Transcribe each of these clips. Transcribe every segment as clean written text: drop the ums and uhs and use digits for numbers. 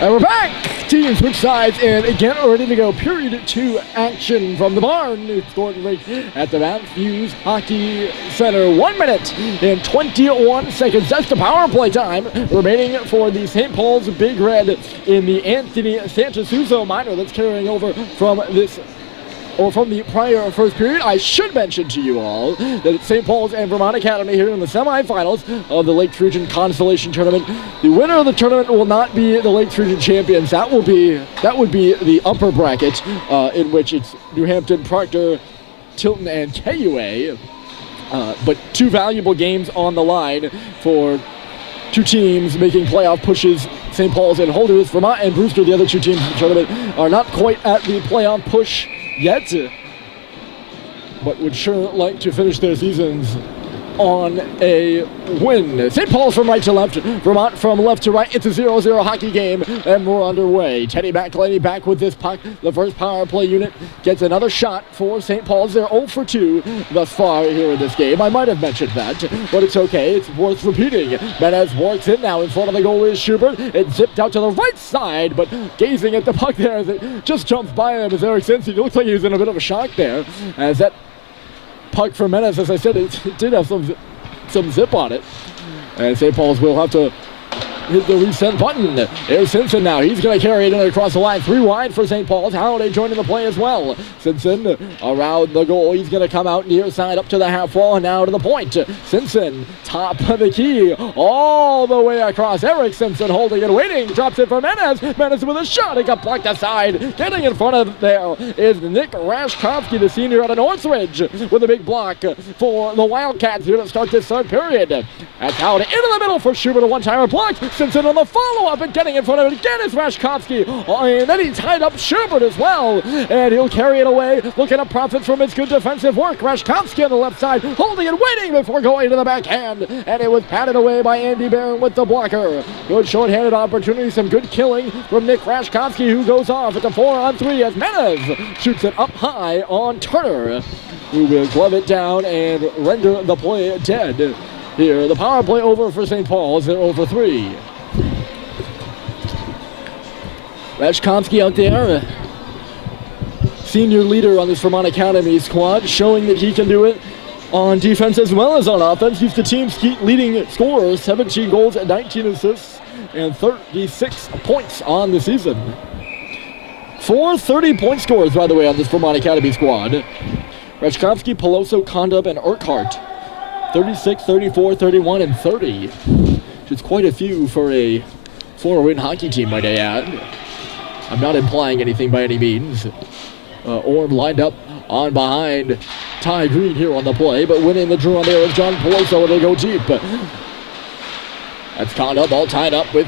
And we're back! Teams switch sides and get ready to go. Period 2 action from the barn. It's Gordon Rink at the Matthews Hockey Center. 1 minute and 21 seconds. That's the power play time remaining for the St. Paul's Big Red in the Anthony Santasuso minor that's carrying over from the prior first period. I should mention to you all that St. Paul's and Vermont Academy here in the semifinals of the Lakes Region Constellation Tournament. The winner of the tournament will not be the Lakes Region champions. That would be the upper bracket, in which it's New Hampton, Proctor, Tilton, and KUA. But two valuable games on the line for two teams making playoff pushes. St. Paul's and Holders, Vermont and Brewster, the other two teams in the tournament, are not quite at the playoff push yet, but would sure like to finish their seasons on a win. St. Paul's from right to left, Vermont from left to right. It's a 0-0 hockey game, and we're underway. Teddy McElhaney back with this puck. The first power play unit gets another shot for St. Paul's. They're 0 for 2 thus far here in this game. I might have mentioned that, but it's okay. It's worth repeating. Menez works in now. In front of the goal is Schubert. It zipped out to the right side, but gazing at the puck there as it just jumps by him is Eric Sensi. It looks like he was in a bit of a shock there, as that puck for Menez, as I said, it did have some zip on it. And St. Paul's will have to hit the reset button. There's Simpson now. He's going to carry it in across the line. 3 wide for St. Paul's. Halliday joining the play as well. Simpson around the goal. He's going to come out near side up to the half wall and now to the point. Simpson, top of the key, all the way across. Eric Simpson holding and waiting. Drops it for Menez. Menez with a shot. It got blocked aside. Getting in front of there is Nick Rashkovsky, the senior out of Northridge, with a big block for the Wildcats here to start this third period. That's Halliday into the middle for Schubert, a one-timer block. Simpson on the follow-up and getting in front of it again is Rashkovsky. And then he tied up Schubert as well. And he'll carry it away, looking to profit from its good defensive work. Rashkovsky on the left side, holding and waiting before going to the backhand. And it was patted away by Andy Barron with the blocker. Good short-handed opportunity, some good killing from Nick Rashkovsky, who goes off at the 4-on-3 as Menez shoots it up high on Turner, who will glove it down and render the play dead. Here, the power play over for St. Paul's. They're over 3. Rashkovsky out there, senior leader on this Vermont Academy squad, showing that he can do it on defense as well as on offense. He's the team's leading scorer, 17 goals and 19 assists and 36 points on the season. 4 30-point scores, by the way, on this Vermont Academy squad. Rashkovsky, Peloso, Kondub, and Urquhart. 36, 34, 31, and 30. Which is quite a few for a 4-win hockey team, might I add. I'm not implying anything by any means. Orm lined up on behind Ty Green here on the play, but winning the draw on there is John Peloso, and they go deep. That's Kondub all tied up with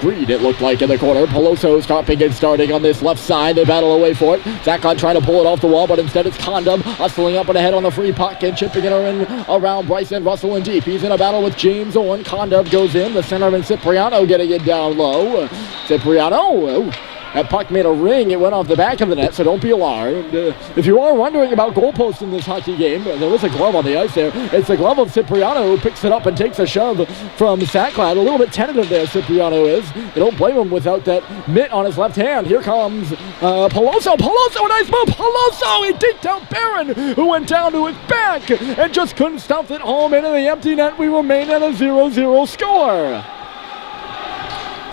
Green, it looked like, in the corner. Peloso stopping and starting on this left side. They battle away for it. Acad trying to pull it off the wall, but instead it's Kondub hustling up and ahead on the free puck and chipping it in around Bryson Russell and deep. He's in a battle with James Owen. Kondub goes in. The centerman Cipriano getting it down low. Cipriano. That puck made a ring. It went off the back of the net, so don't be alarmed. If you are wondering about goalposts in this hockey game, there is a glove on the ice there. It's the glove of Cipriano who picks it up and takes a shove from Acad. A little bit tentative there, Cipriano is. You don't blame him without that mitt on his left hand. Here comes Peloso. Peloso, a nice move. Peloso, he deked out Barron, who went down to his back and just couldn't stuff it home into the empty net. We remain at a 0-0 score.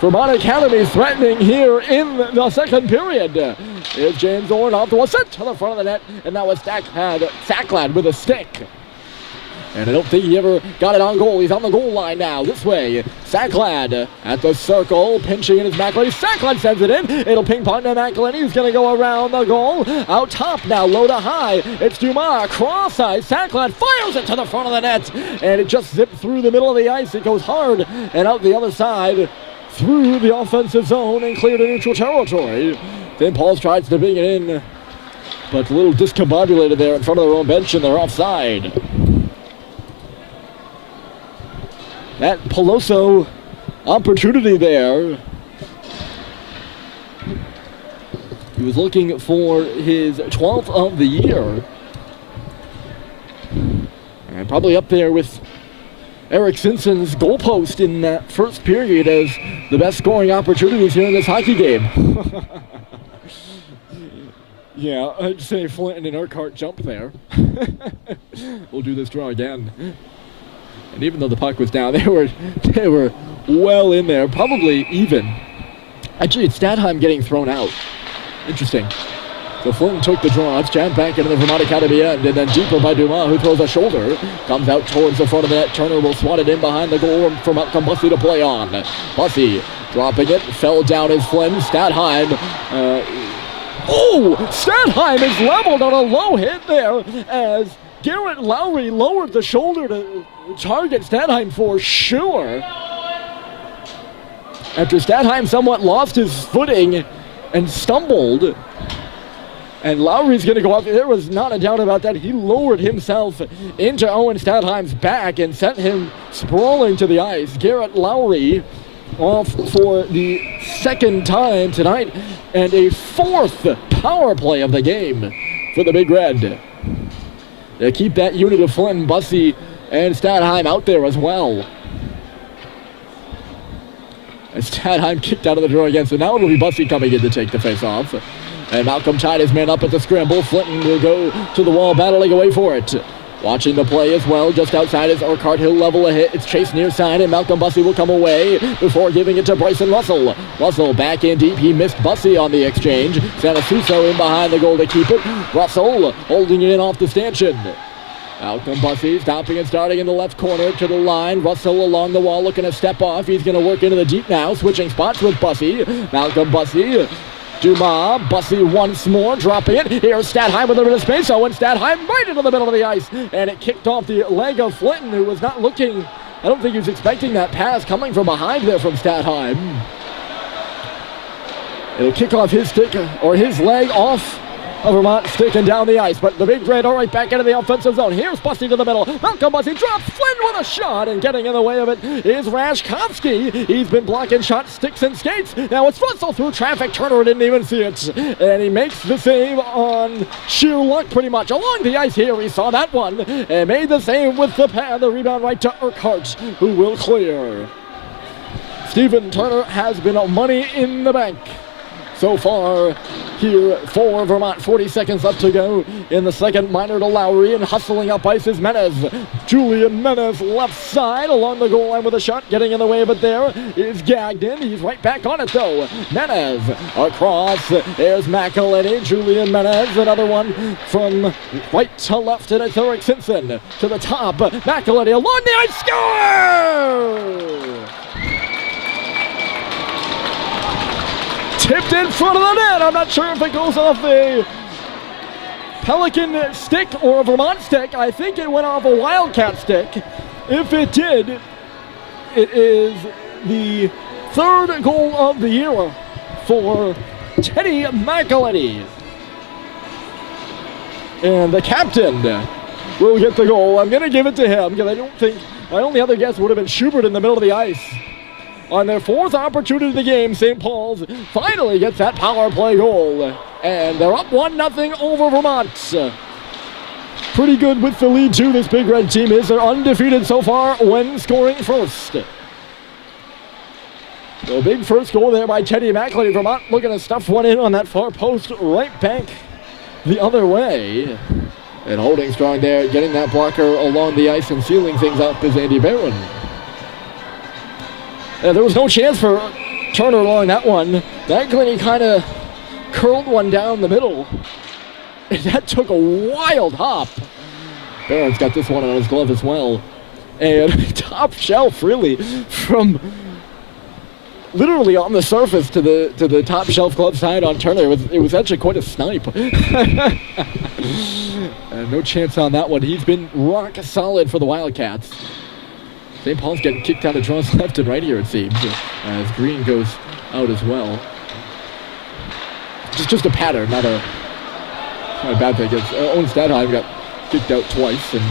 Vermont Academy threatening here in the second period. Here's James Owen off the wall, sent to the front of the net, and now it's Acad with a stick. And I don't think he ever got it on goal. He's on the goal line now. This way, Acad at the circle, pinching in his McElhaney. Acad sends it in. It'll ping pong to McElhaney, who's going to go around the goal. Out top now, low to high. It's Dumas, cross ice. Acad fires it to the front of the net, and it just zipped through the middle of the ice. It goes hard and out the other side, through the offensive zone and cleared to neutral territory. St. Paul's tries to bring it in, but a little discombobulated there in front of their own bench, and they're offside. That Peloso opportunity there. He was looking for his 12th of the year. And probably up there with Eric Simpson's goalpost in that first period as the best scoring opportunities here in this hockey game. Yeah, I'd say Flynn and Urquhart jump there. We'll do this draw again. And even though the puck was down, they were well in there, probably even. Actually, it's Stadheim getting thrown out. Interesting. So Flynn took the draw. It's jammed back into the Vermont Academy end, and then deeper by Dumas, who throws a shoulder. Comes out towards the front of the net. Turner will swat it in behind the goal for Malcolm Bussey to play on. Bussey dropping it. Fell down as Flynn. Stadheim. Stadheim is leveled on a low hit there as Garrett Lowry lowered the shoulder to target Stadheim for sure. After Stadheim somewhat lost his footing and stumbled. And Lowry's going to go up. There was not a doubt about that. He lowered himself into Owen Stadheim's back and sent him sprawling to the ice. Garrett Lowry off for the second time tonight and a fourth power play of the game for the Big Red. They keep that unit of Flynn, Bussey, and Stadheim out there as well. And Stadheim kicked out of the draw again, so now it'll be Bussey coming in to take the face off. And Malcolm tied his man up at the scramble. Flinton will go to the wall, battling away for it. Watching the play as well, just outside is Urquhart. He'll level a hit. It's chased near side, and Malcolm Bussey will come away before giving it to Bryson Russell. Russell back in deep. He missed Bussey on the exchange. Sanasuso in behind the goal to keep it. Russell holding it in off the stanchion. Malcolm Bussey stopping and starting in the left corner to the line. Russell along the wall looking to step off. He's going to work into the deep now, switching spots with Bussey. Malcolm Bussey. Dumas, Bussey once more, dropping it. Here's Stadheim with a bit of space. Owen Stadheim right into the middle of the ice. And it kicked off the leg of Flinton, who was not looking. I don't think he was expecting that pass coming from behind there from Stadheim. It'll kick off his stick, or his leg off of Vermont stick and down the ice. But the Big Red all right back into the offensive zone. Here's Bussey to the middle. Malcolm Bussey drops Flynn with a shot, and getting in the way of it is Rashkovsky. He's been blocking shots, sticks, and skates. Now it's Russell through traffic. Turner didn't even see it. And he makes the save on sheer luck pretty much. Along the ice here, he saw that one and made the save with the pad. The rebound right to Urquhart, who will clear. Stephen Turner has been money in the bank so far here for Vermont. 40 seconds left to go in the second. Minor to Lowry, and hustling up ice is Menez. Julian Menez left side along the goal line with a shot. Getting in the way of it there is Gagnon. He's right back on it though. Menez across. There's McElhenney. Julian Menez. Another one from right to left, and it's Eric Simpson to the top. McElhenney along the ice. Score! Tipped in front of the net. I'm not sure if it goes off the Pelican stick or a Vermont stick. I think it went off a Wildcat stick. If it did, it is the third goal of the year for Teddy McElhenney. And the captain will get the goal. I'm going to give it to him because I don't think my only other guess would have been Schubert in the middle of the ice. On their fourth opportunity of the game, St. Paul's finally gets that power play goal. And they're up 1-0 over Vermont. Pretty good with the lead, too, this Big Red team is. They're undefeated so far when scoring first. So big first goal there by Teddy McElhenney. Vermont looking to stuff one in on that far post, right back the other way. And holding strong there, getting that blocker along the ice and sealing things up is Andy Barron. There was no chance for Turner along that one. McElhenney kind of curled one down the middle. And that took a wild hop. Barron's got this one on his glove as well. And top shelf, really, from literally on the surface to the top shelf glove side on Turner. It was actually quite a snipe. No chance on that one. He's been rock solid for the Wildcats. St. Paul's getting kicked out of draws left and right here, it seems, as Green goes out as well. Just a pattern, not a bad thing. Owen Stadheim got kicked out twice, and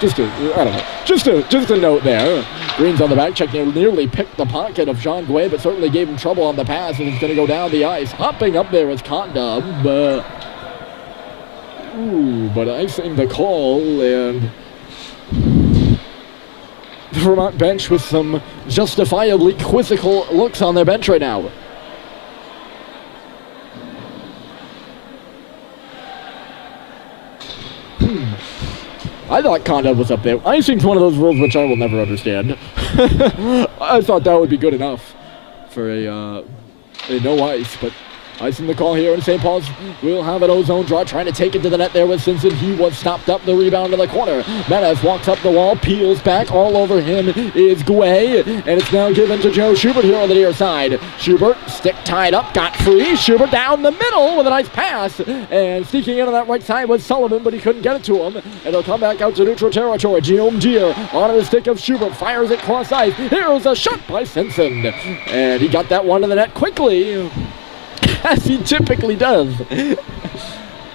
just a note there. Green's on the back check, nearly picked the pocket of Jean Guay, but certainly gave him trouble on the pass, and he's going to go down the ice. Hopping up there is Condob. Ooh, but icing the call, and the Vermont bench with some justifiably quizzical looks on their bench right now. I thought conduct was up there. Icing's one of those rules which I will never understand. I thought that would be good enough for a no ice, but icing the call here, and St. Paul's will have an ozone draw, trying to take it to the net there with Simpson. He was stopped up, the rebound in the corner. Menace walks up the wall, peels back. All over him is Guay, and it's now given to Joe Schubert here on the near side. Schubert, stick tied up, got free. Schubert down the middle with a nice pass, and sneaking in on that right side was Sullivan, but he couldn't get it to him, and he'll come back out to neutral territory. Guillaume Deere on the stick of Schubert, fires it cross ice. Here's a shot by Simpson, and he got that one to the net quickly, as he typically does.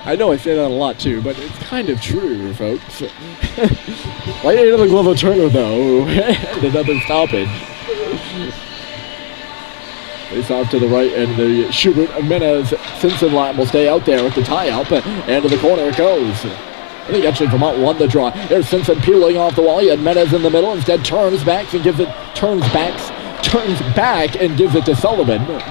I know I say that a lot too, but it's kind of true, folks. Right into the glove of Turner, though, and another stoppage. Face off to the right, and the Schubert Menez Simpson line will stay out there with the tie-up, and to the corner it goes. I think actually Vermont won the draw. There's Simpson peeling off the wall. He had Menez in the middle, instead turns back and gives it to Sullivan.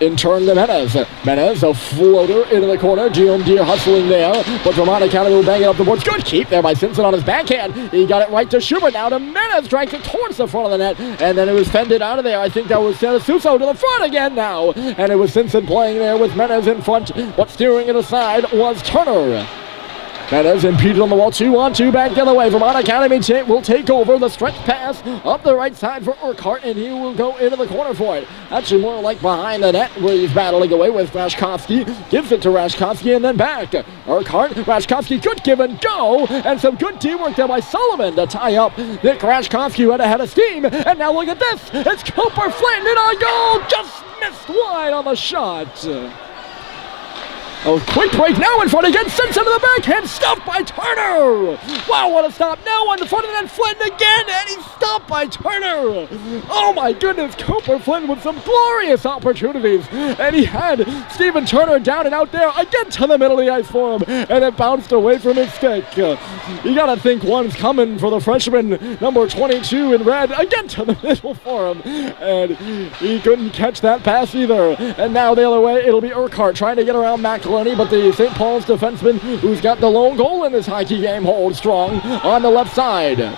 In turn to Menez. Menez, a floater into the corner. Guillaume Deere hustling there, but Vermont Academy will bang it up the boards. Good keep there by Simpson on his backhand. He got it right to Schubert. Now to Menez, drags it towards the front of the net, and then it was fended out of there. I think that was Sanasuso to the front again now, and it was Simpson playing there with Menez in front, but steering it aside was Turner. Menez impeded on the wall, 2-on-2 back the other way. Vermont Academy will take over the stretch pass up the right side for Urquhart, and he will go into the corner for it. Actually more like behind the net where he's battling away with Rashkovsky. Gives it to Rashkovsky and then back. Urquhart, Rashkovsky, good give and go, and some good teamwork there by Sullivan to tie up Nick Rashkovsky, who had a head of steam. And now look at this, it's Cooper Flynn in on goal, just missed wide on the shot. A quick break now in front again. Simpson to the backhand, stopped by Turner. Wow, what a stop. Now in front of that Flynn again, and he's stopped by Turner. Oh my goodness, Cooper Flynn with some glorious opportunities. And he had Stephen Turner down and out there again to the middle of the ice for him, and it bounced away from his stick. You gotta think one's coming for the freshman, number 22 in red, again to the middle for him. And he couldn't catch that pass either. And now the other way, it'll be Urquhart trying to get around McElhinney, but the St. Paul's defenseman, who's got the lone goal in this hockey game, holds strong on the left side.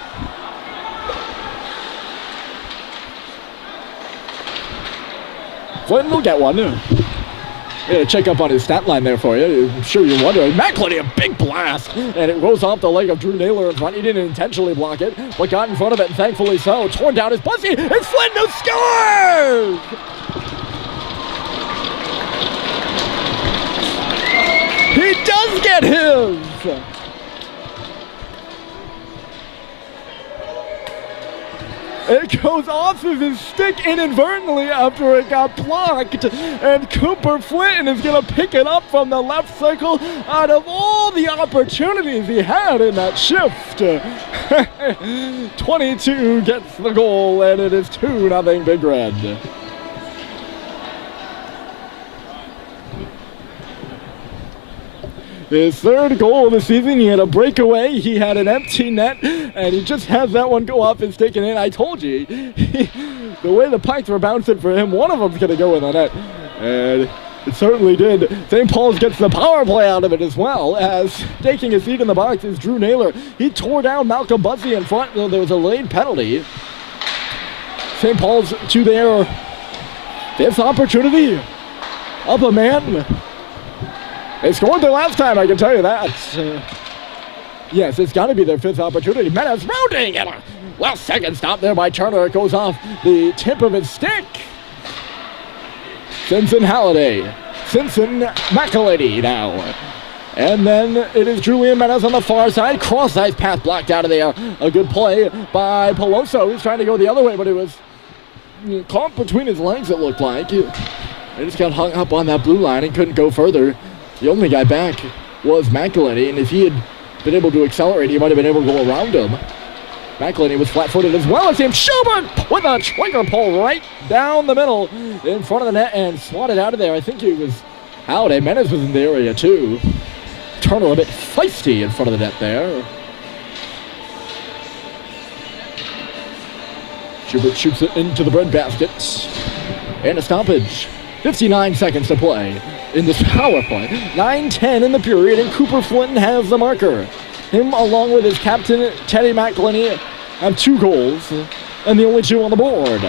Flynn will get one. Yeah, check up on his stat line there for you. I'm sure you're wondering. McElhinney, a big blast, and it goes off the leg of Drew Naylor in front. He didn't intentionally block it, but got in front of it, and thankfully so. Torn down his pussy. It's Flynn who scores! He does get his! It goes off of his stick inadvertently after it got blocked, and Cooper Flynn is going to pick it up from the left circle out of all the opportunities he had in that shift. 22 gets the goal, and it is 2-0 Big Red. His third goal of the season. He had a breakaway, he had an empty net, and he just has that one go off and stick it in. I told you, the way the pucks were bouncing for him, one of them's going to go in the net, and it certainly did. St. Paul's gets the power play out of it as well, as taking a seat in the box is Drew Naylor. He tore down Malcolm Buzzy in front, though there was a late penalty. St. Paul's to their fifth opportunity. Up a man. They scored their last time, I can tell you that. Yes, it's got to be their fifth opportunity. Menace rounding, and a second stop there by Turner. It goes off the tip of his stick. Simpson Halliday. Simpson McElhinney now. And then it is Julian Menace on the far side. Cross-ice pass blocked out of there. A good play by Peloso. He's trying to go the other way, but it was caught between his legs, it looked like. He just got hung up on that blue line and couldn't go further. The only guy back was McElhinney, and if he had been able to accelerate, he might have been able to go around him. McElhinney was flat-footed as well as him. Schubert with a trigger pull right down the middle in front of the net and swatted out of there. I think he was out. Menace was in the area too. Turner a bit feisty in front of the net there. Schubert shoots it into the breadbasket. And a stoppage. 59 seconds to play in this power play. 9-10 in the period, and Cooper Flinton has the marker. Him, along with his captain, Teddy McElhinney, have 2 goals, and the only 2 on the board.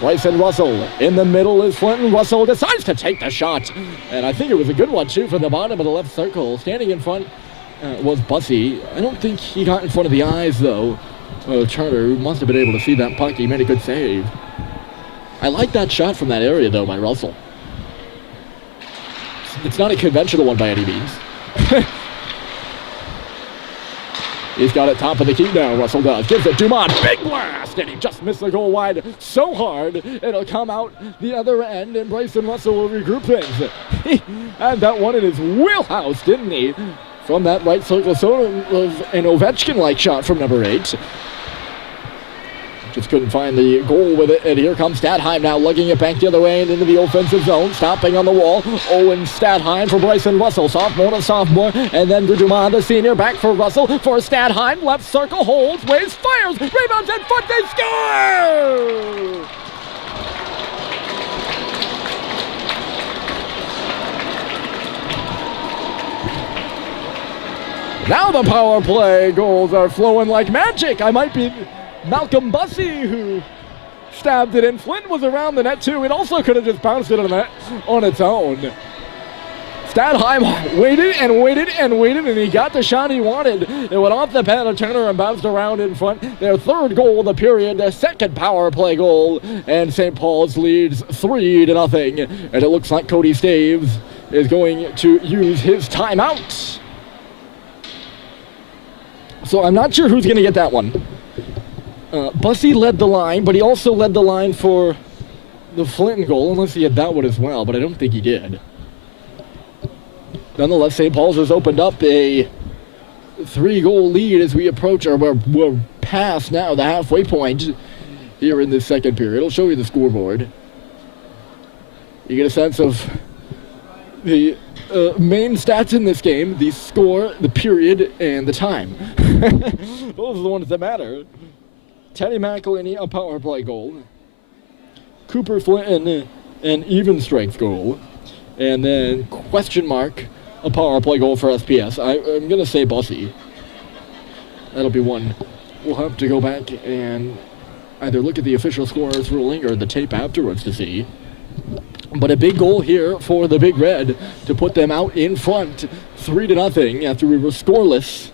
Bryson Russell in the middle is Flinton. Russell decides to take the shot, and I think it was a good one, too, from the bottom of the left circle. Standing in front was Bussey. I don't think he got in front of the eyes, though, of Turner, who must have been able to see that puck. He made a good save. I like that shot from that area, though, by Russell. It's not a conventional one by any means. He's got it top of the key now, Russell does. Gives it Dumont, big blast, and he just missed the goal wide so hard, it'll come out the other end, and Bryson Russell will regroup things. He had that one in his wheelhouse, didn't he? From that right circle, so was an Ovechkin-like shot from number 8. Just couldn't find the goal with it, and here comes Stadheim now, lugging it back the other way and into the offensive zone, stopping on the wall. Owen Stadheim for Bryson Russell, sophomore to sophomore, and then Dumont, the senior, back for Russell, for Stadheim, left circle, holds, waves, fires, rebounds in front, they score! Now the power play goals are flowing like magic. I might be Malcolm Bussey who stabbed it in. Flint was around the net too. It also could have just bounced it on that on its own. Stadheim waited and waited and waited, and he got the shot he wanted. It went off the pad of Turner and bounced around in front. Their 3rd goal of the period, their 2nd power play goal, and St. Paul's leads 3-0. And it looks like Cody Staves is going to use his timeout. So I'm not sure who's going to get that one. Bussey led the line, but he also led the line for the Flinton goal, unless he had that one as well, but I don't think he did. Nonetheless, St. Paul's has opened up a 3-goal lead as we approach, or we're past now the halfway point here in this 2nd period. I'll show you the scoreboard. You get a sense of the main stats in this game: the score, the period, and the time. Those are the ones that matter. Teddy McElhinney, a power play goal. Cooper Flinton, an even strength goal. And then, question mark, a power play goal for SPS. I'm going to say Bussey. That'll be one. We'll have to go back and either look at the official scorer's ruling or the tape afterwards to see. But a big goal here for the Big Red to put them out in front 3-0 after we were scoreless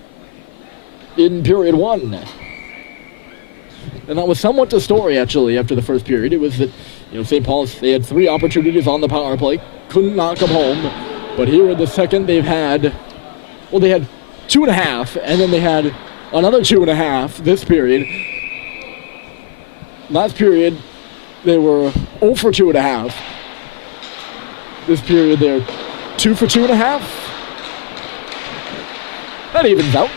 in period 1. And that was somewhat the story, actually, after the first period. It was that, St. Paul's, they had 3 opportunities on the power play, couldn't knock them home. But here in the second, they had 2.5, and then they had another 2.5 this period. Last period, they were 0 for 2.5. This period, they're 2 for 2.5. That evens out.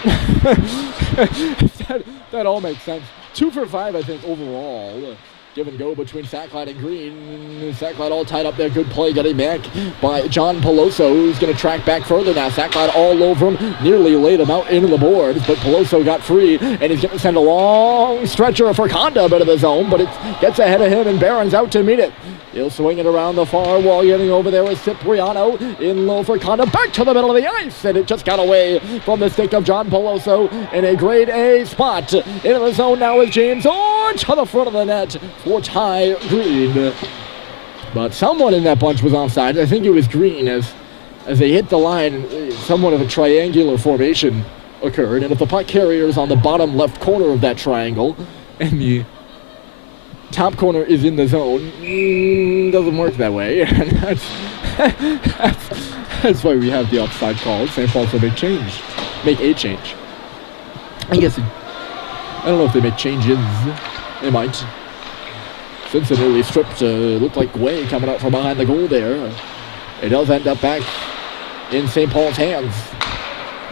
that all makes sense. 2 for 5, I think, overall. Give and go between Sacklad and Green. Sacklad all tied up there. Good play getting back by John Peloso, who's going to track back further now. Sacklad all over him. Nearly laid him out into the boards, but Peloso got free, and he's going to send a long stretcher for Conda out of the zone, but it gets ahead of him, and Barron's out to meet it. He'll swing it around the far wall, getting over there with Cipriano. In low for Conda, back to the middle of the ice, and it just got away from the stick of John Peloso in a grade A spot. Into the zone now is James Orr to the front of the net for Ty Green. But someone in that bunch was offside. I think it was Green as they hit the line. Somewhat of a triangular formation occurred, and if the puck carrier is on the bottom left corner of that triangle and the top corner is in the zone, doesn't work that way. And that's why we have the offside call. St. Paul's will make a change. I guess I don't know if they make changes. They might. Cincinnati stripped, looked like Gway coming out from behind the goal there. It does end up back in St. Paul's hands.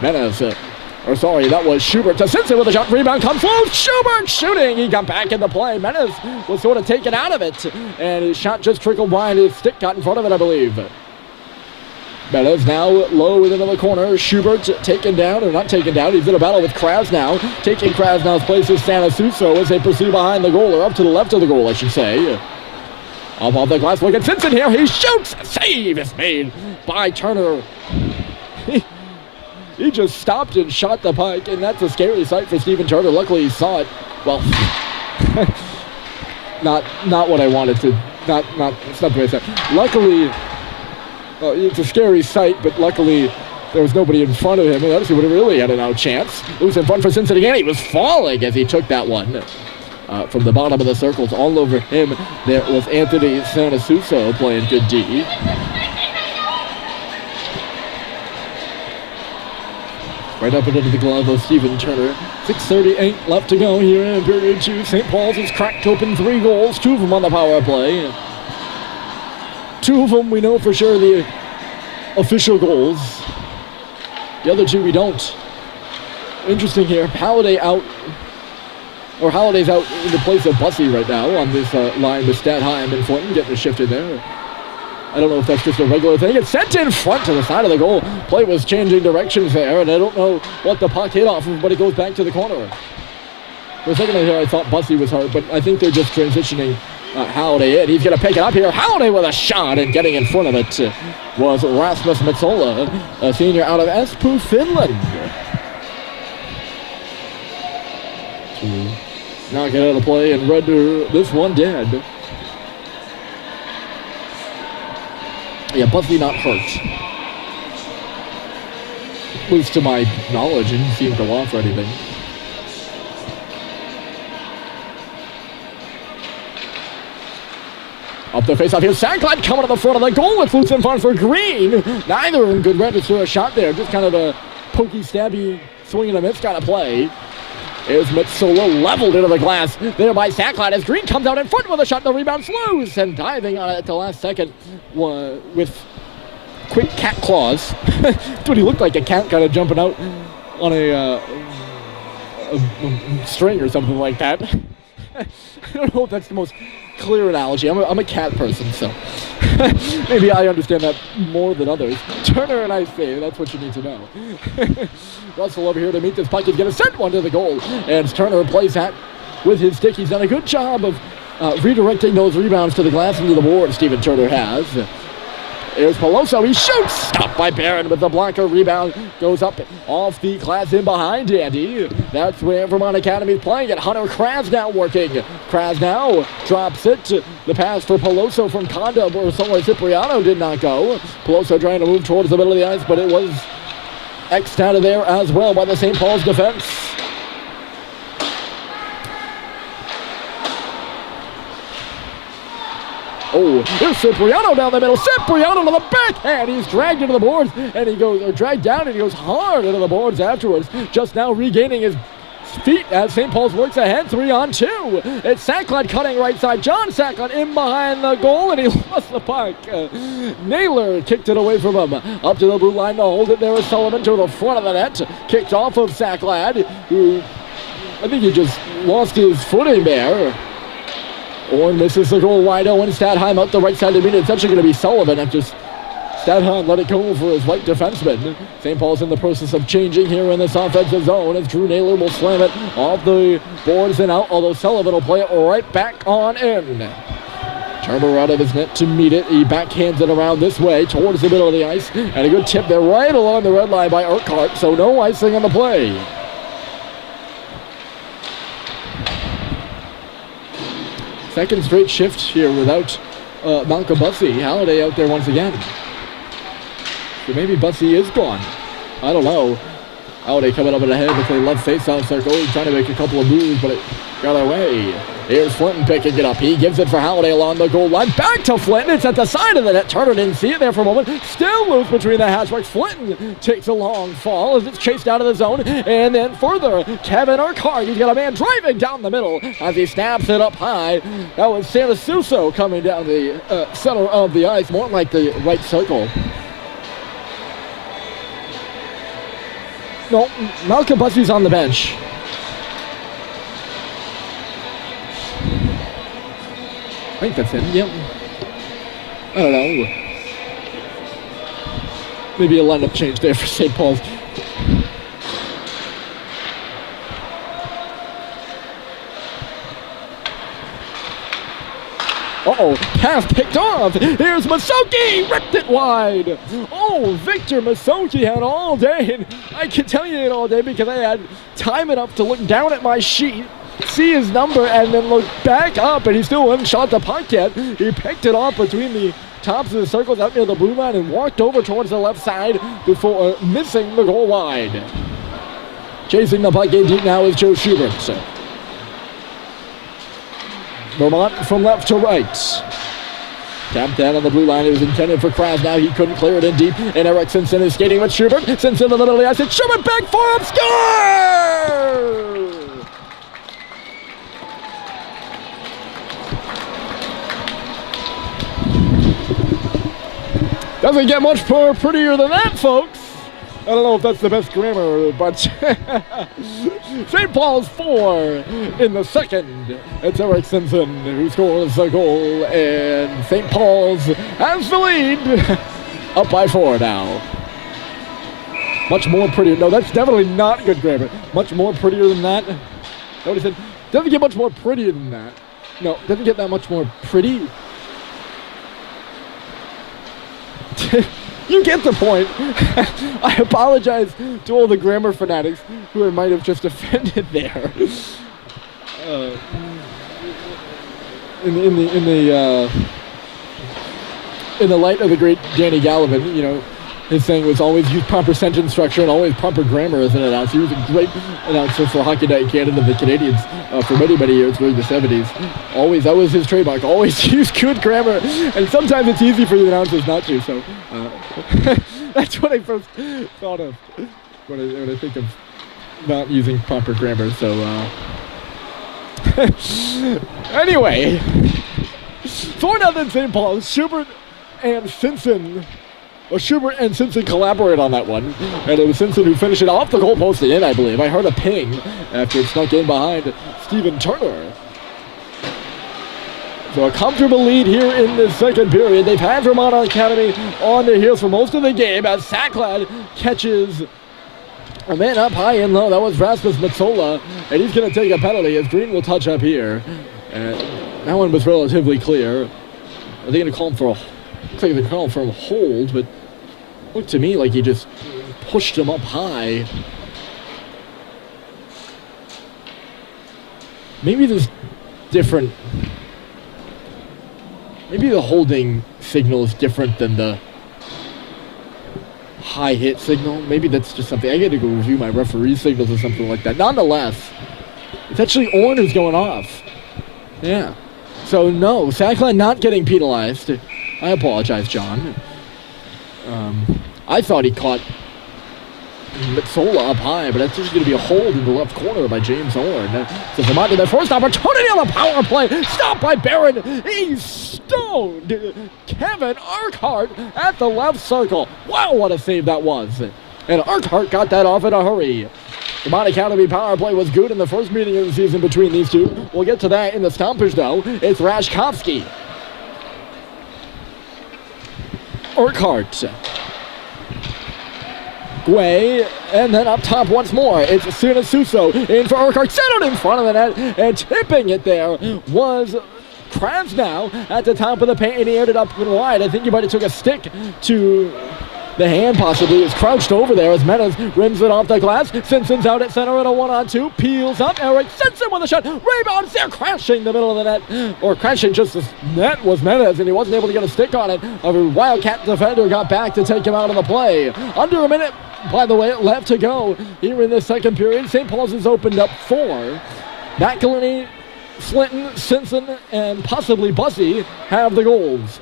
Menace, that was Schubert to Cincinnati with a shot. Rebound comes loose. Schubert shooting. He got back into play. Menace was sort of taken out of it, and his shot just trickled wide. His stick got in front of it, I believe. Meadows now low into the corner. Schubert taken down, or not taken down. He's in a battle with Krasnow. Taking Krasnow's place is Sanasuso as they pursue behind the goal, or up to the left of the goal, I should say. Up off the glass, look at Simpson here. He shoots. Save is made by Turner. He just stopped and shot the puck, and that's a scary sight for Stephen Turner. Luckily, he saw it. Well, not what I wanted to. It's not the way I said. Luckily, it's a scary sight, but luckily there was nobody in front of him, and else he would have really had no chance. Loose in front for Simpson again. He was falling as he took that one. From the bottom of the circles, all over him, there was Anthony Sanasuso playing good D. Right up into the glove of Stephen Turner. 6:38 left to go here in period 2. St. Paul's has cracked open 3 goals, 2 of them on the power play. 2 of them we know for sure the official goals. The other 2 we don't. Interesting here, Halliday's out in the place of Bussey right now on this line with Stadheim and Flinton getting a shift in there. I don't know if that's just a regular thing. It's sent in front to the side of the goal. Play was changing directions there, and I don't know what the puck hit off of, but it goes back to the corner. For a second here, I thought Bussey was hurt, but I think they're just transitioning Halliday in. He's going to pick it up here. Halliday with a shot, and getting in front of it was Rasmus Metsola, a senior out of Espoo, Finland. To knock it out of play and render this one dead. Yeah, Bussey not hurt. At least to my knowledge, he didn't seem to go off or anything. Up the face-off here, Acad coming to the front of the goal with loose in front for Green. Neither of them could register a shot there. Just kind of a pokey, stabby, swing and a miss kind of play. Here's Metsola leveled into the glass there by Acad as Green comes out in front with a shot. The rebound's loose and diving on it at the last second with quick cat claws. That's what he looked like, a cat kind of jumping out on a string or something like that. I don't know if that's the most clear analogy. I'm a cat person, so maybe I understand that more than others. Turner and I say, that's what you need to know. Russell over here to meet this puck. He's going to send one to the goal, and Turner plays that with his stick. He's done a good job of redirecting those rebounds to the glass and to the board, Stephen Turner has. Here's Peloso. He shoots. Stopped by Barron with the blocker. Rebound goes up off the glass in behind Andy. That's where Vermont Academy is playing it. Hunter Krasnow working. Krasnow drops it. The pass for Peloso from Conda, where somewhere Cipriano did not go. Peloso trying to move towards the middle of the ice, but it was X'd out of there as well by the St. Paul's defense. Oh, here's Cipriano down the middle. Cipriano to the backhand. He's dragged into the boards, and he goes, or dragged down, and he goes hard into the boards afterwards. Just now regaining his feet as St. Paul's works ahead 3-on-2. It's Acad cutting right side. John Acad in behind the goal, and he lost the puck. Naylor kicked it away from him. Up to the blue line to hold it. There is Sullivan to the front of the net. Kicked off of Acad, who I think he just lost his footing there. Or misses the goal wide. Owen Stadheim out the right side to meet it. It's actually going to be Sullivan after Stadheim let it go for his right defenseman. St. Paul's in the process of changing here in this offensive zone as Drew Naylor will slam it off the boards and out, although Sullivan will play it right back on in. Turner out of his net to meet it. He backhands it around this way towards the middle of the ice. And a good tip there right along the red line by Urquhart, so no icing on the play. Second straight shift here without Malcolm Bussey. Halliday out there once again. So maybe Bussey is gone. I don't know. Halliday coming up in the head with a left face-off circle. He's trying to make a couple of moves, but it got away. Here's Flinton picking it up. He gives it for Halliday along the goal line. Back to Flinton. It's at the side of the net. Turner didn't see it there for a moment. Still loose between the hatchbacks. Flinton takes a long fall as it's chased out of the zone. And then further, Kevin Urquhart. He's got a man driving down the middle as he snaps it up high. That was Sanasuso coming down the center of the ice, more like the right circle. No, Malcolm Bussey's on the bench. I think that's him, yep. I don't know. maybe a lineup change there for St. Paul's. Uh-oh, pass picked off. Here's Masoki, ripped it wide. Oh, Victor Masoki had all day, and I can tell you it all day because I had time enough to look down at my sheet, see his number, and then look back up, and he still hadn't shot the puck yet. He picked it off between the tops of the circles out near the blue line and walked over towards the left side before missing the goal line. Chasing the puck in deep now is Joe Schubert. Vermont from left to right. Tapped down on the blue line. It was intended for Kras. Now he couldn't clear it in deep. And Eric Simpson is skating with Schubert. Simpson in the middle of the ice. And Schubert back for him. Score! Doesn't get much more prettier than that, folks. I don't know if that's the best grammar, but St. Paul's 4 in the second. It's Eric Simpson who scores a goal, and St. Paul's has the lead. Up by 4 now. Much more prettier. No, that's definitely not good grammar. Much more prettier than that. What he said? Doesn't get much more prettier than that. No, doesn't get that much more pretty. You get the point. I apologize to all the grammar fanatics who I might have just offended there. In the light of the great Danny Gallivan, you know, his saying was always use proper sentence structure and always proper grammar as an announcer. He was a great announcer for Hockey Night in Canada, the Canadians, for many, many years during the 70s. Always, that was his trademark. Always use good grammar, and sometimes it's easy for the announcers not to. So that's what I first thought of when I think of not using proper grammar. So anyway, 4-0 St. Paul. Schubert and Simpson. Well, Schubert and Simpson collaborate on that one, and it was Simpson who finished it off the goalpost and in, I believe. I heard a ping after it snuck in behind Stephen Turner. So a comfortable lead here in the second period. They've had Vermont Academy on their heels for most of the game as Acad catches a man up high and low. That was Rasmus Metsola, and he's going to take a penalty as Green will touch up here. And that one was relatively clear. Are they going to call him for a... Looks like they're calling for a hold, but looked to me like he just pushed him up high. Maybe there's different... Maybe the holding signal is different than the high hit signal. Maybe that's just something. I got to go review my referee signals or something like that. Nonetheless, it's actually Orn who's going off. Yeah. So no, Acad not getting penalized. I apologize, John. I thought he caught Metsola up high, but that's just going to be a hold in the left corner by James Orn. So Vermont to their first opportunity on the power play. Stopped by Barron. He's stoned. Kevin Urquhart at the left circle. Wow, what a save that was. And Urquhart got that off in a hurry. Vermont Academy power play was good in the first meeting of the season between these two. We'll get to that in the stompage, though. It's Rashkovsky. Urquhart. Guay, and then up top once more. It's Sinasuso in for Urquhart. Centered in front of the net, and tipping it there was Krasnow at the top of the paint, and he ended up and wide. I think he might have took a stick to the hand, possibly. Is crouched over there as Menace rims it off the glass. Simpson's out at center in a 1-on-2. Peels up. Eric Simpson with a shot. Rebounds there, crashing the middle of the net. Or crashing just as net was Menace, and he wasn't able to get a stick on it. A Wildcat defender got back to take him out of the play. Under a minute, by the way, left to go here in the second period. St. Paul's has opened up 4. McElhinney, Slinton, Simpson, and possibly Bussey have the goals.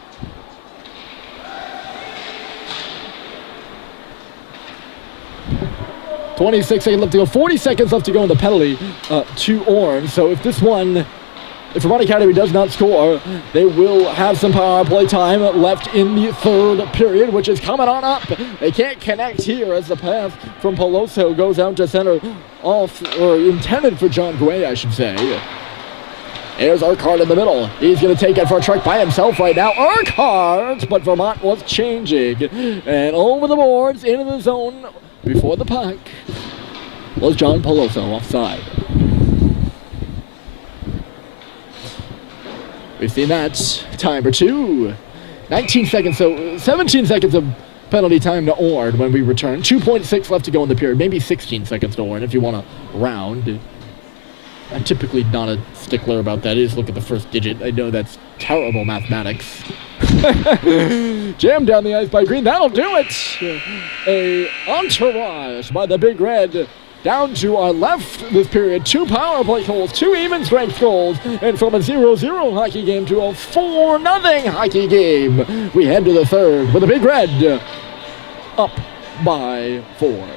26 seconds left to go. 40 seconds left to go in the penalty to Orn. So if Vermont Academy does not score, they will have some power play time left in the third period, which is coming on up. They can't connect here as the pass from Peloso goes out to center off, or intended for John Guay, I should say. Here's Acad in the middle. He's going to take it for a truck by himself right now. Acad, but Vermont was changing. And over the boards, into the zone, before the puck, was John Peloso offside. We've seen that. Timer 2. 19 seconds, so 17 seconds of penalty time to Ord when we return. 2.6 left to go in the period. Maybe 16 seconds to Ord if you want to round. I'm typically not a stickler about that. I just look at the first digit. I know that's terrible mathematics. Jammed down the ice by Green. That'll do it. A entourage by the Big Red. Down to our left this period. 2 power play goals, 2 even strength goals, and from a 0-0 hockey game to a 4-0 hockey game. We head to the third with the Big Red up by 4.